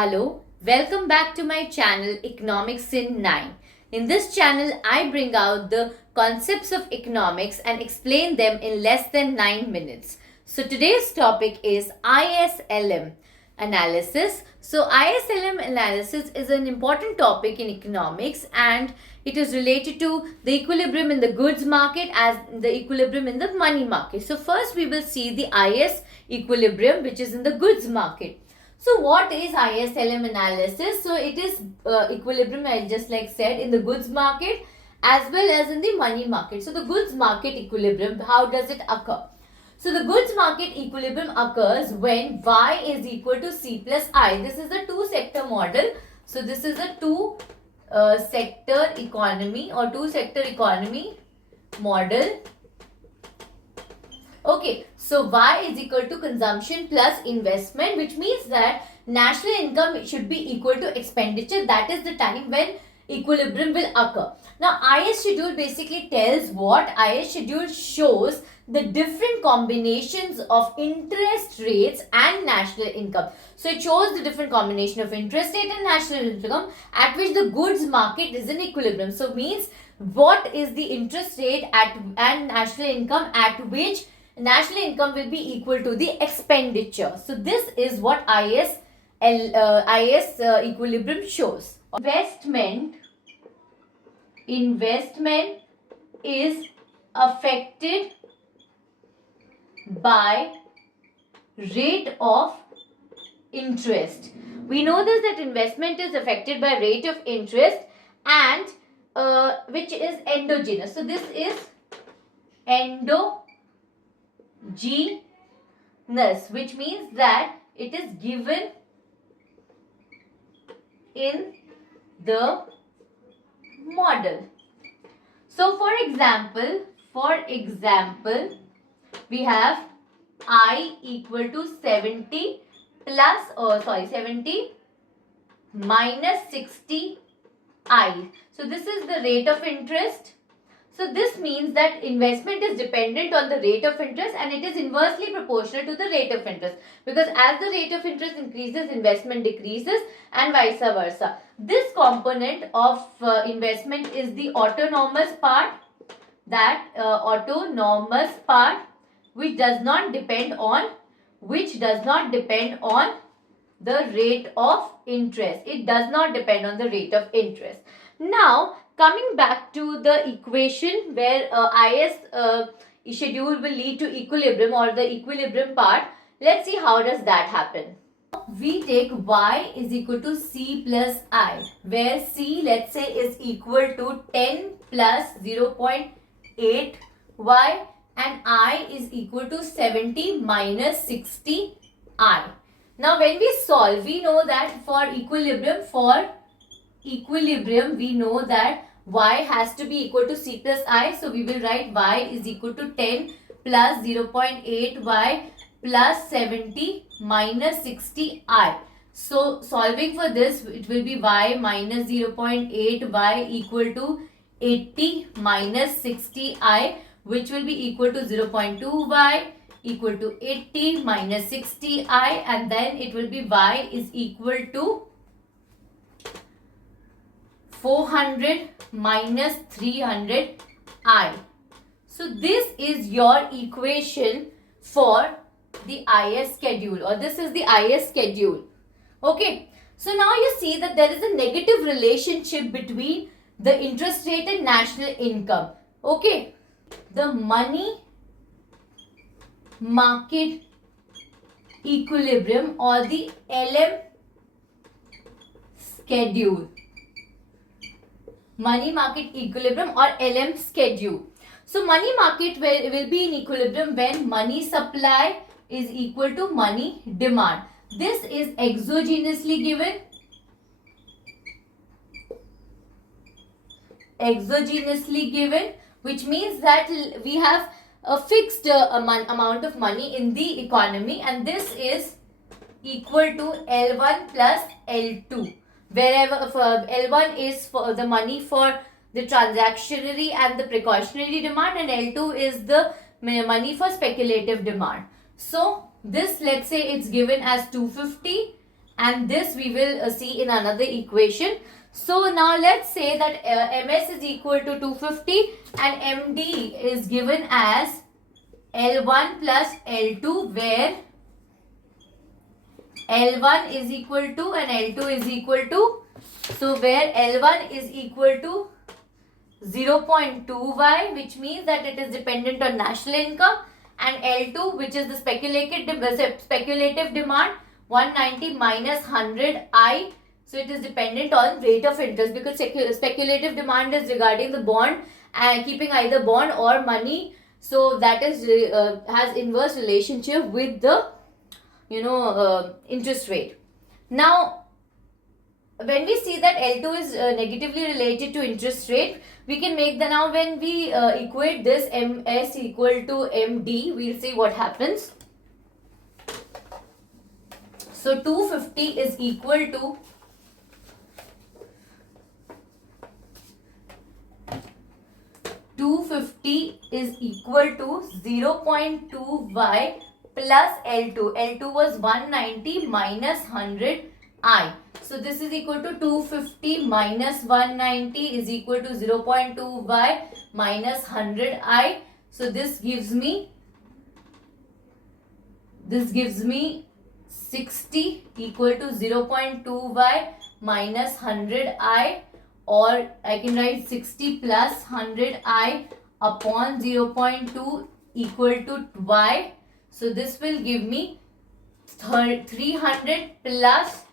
Hello, welcome back to my channel Economics in 9. In this channel, I bring out the concepts of economics and explain them in less than 9 minutes. So today's topic is ISLM analysis. So ISLM analysis is an important topic in economics and it is related to the equilibrium in the goods market as the equilibrium in the money market. So first we will see the IS equilibrium which is in the goods market. So what is ISLM analysis? So it is equilibrium, I just like said, in the goods market as well as in the money market. So the goods market equilibrium, how does it occur? So the goods market equilibrium occurs when Y is equal to C plus I. This is a two-sector model. So this is a two-sector economy or two-sector economy model. Okay, so Y is equal to consumption plus investment, which means that national income should be equal to expenditure. That is the time when equilibrium will occur. Now, IS schedule basically tells what? IS schedule shows the different combinations of interest rates and national income. So, it shows the different combination of interest rate and national income at which the goods market is in equilibrium. So, means what is the interest rate and national income at which national income will be equal to the expenditure. So this is what IS equilibrium shows. Investment is affected by rate of interest. We know this that investment is affected by rate of interest and which is endogenous. So this is endogenous, which means that it is given in the model. So for example, we have I equal to 70 70 minus 60 I. So this is the rate of interest. So this means that investment is dependent on the rate of interest and it is inversely proportional to the rate of interest, because as the rate of interest increases, investment decreases and vice versa. This component of investment is the autonomous part, which does not depend on the rate of interest. It does not depend on the rate of interest. Now, coming back to the equation where IS schedule will lead to equilibrium or the equilibrium part, let's see how does that happen. We take Y is equal to C plus I, where C, let's say, is equal to 10 plus 0.8 Y and I is equal to 70 minus 60 I. Now when we solve, we know that for equilibrium, we know that Y has to be equal to C plus I. So we will write Y is equal to 10 plus 0.8 Y plus 70 minus 60 I. So solving for this, it will be Y minus 0.8 Y equal to 80 minus 60 I, which will be equal to 0.2 Y equal to 80 minus 60 I, and then it will be Y is equal to 400 minus 300 I. So this is your equation for the IS schedule, or this is the IS schedule. Okay. So now you see that there is a negative relationship between the interest rate and national income. Okay. The money market equilibrium or the LM schedule. Money market equilibrium or LM schedule. So money market will be in equilibrium when money supply is equal to money demand. This is exogenously given. Which means that we have a fixed amount of money in the economy, and this is equal to L1 plus L2, wherever L1 is for the money for the transactionary and the precautionary demand, and L2 is the money for speculative demand. So this, let's say, it's given as 250 and this we will see in another equation. So now let's say that ms is equal to 250 and md is given as L1 plus L2, where L1 is equal to and L2 is equal to, so where L1 is equal to 0.2y, which means that it is dependent on national income, and L2, which is the speculative demand, 190 minus 100I, so it is dependent on rate of interest, because speculative demand is regarding the bond and keeping either bond or money, so that is has inverse relationship with the interest rate. Now when we see that L2 is negatively related to interest rate, we can make the, now when we equate this ms equal to md, we'll see what happens. So 250 is equal to 0.2y plus L2. L2 was 190 minus 100I. So this is equal to 250 minus 190 is equal to 0.2y minus 100I. So this gives me 60 equal to 0.2y minus 100I, or I can write 60 plus 100I upon 0.2 equal to y. So this will give me 300 plus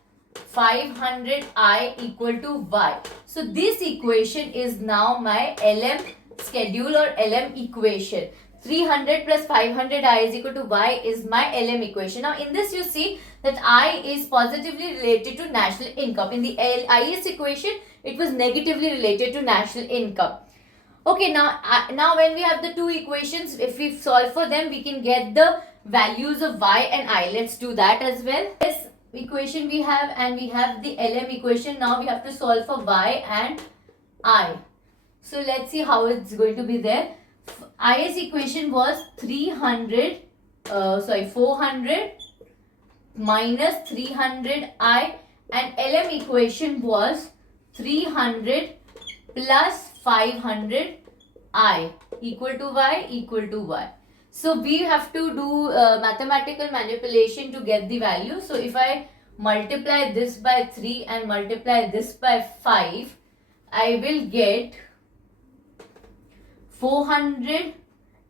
500I equal to y. So this equation is now my LM schedule or LM equation. 300 plus 500I is equal to y is my LM equation. Now in this you see that I is positively related to national income. In the IS equation, it was negatively related to national income. Okay, now when we have the two equations, if we solve for them, we can get the values of y and I. Let's do that as well. This equation we have, and we have the LM equation. Now we have to solve for y and I. So let's see how it's going to be there. IS equation was 400 minus 300I, and LM equation was 300 plus 500I equal to y. So we have to do mathematical manipulation to get the value. So if I multiply this by 3 and multiply this by 5, I will get 400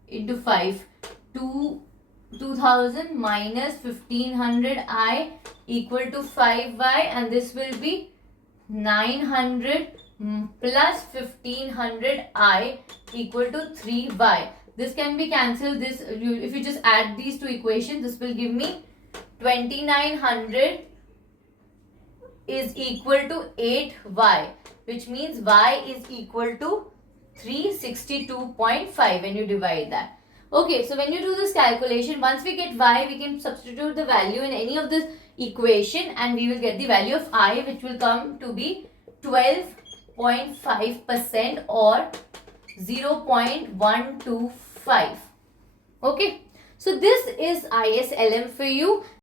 into 5, 2000 minus 1500I equal to 5y, and this will be 900 plus 1500I equal to 3y. This can be cancelled. If you just add these two equations, this will give me 2900 is equal to 8y, which means y is equal to 362.5 when you divide that. Okay, so when you do this calculation, once we get y, we can substitute the value in any of this equation and we will get the value of I, which will come to be 12.5% or 0.125. Okay, so this is ISLM for you.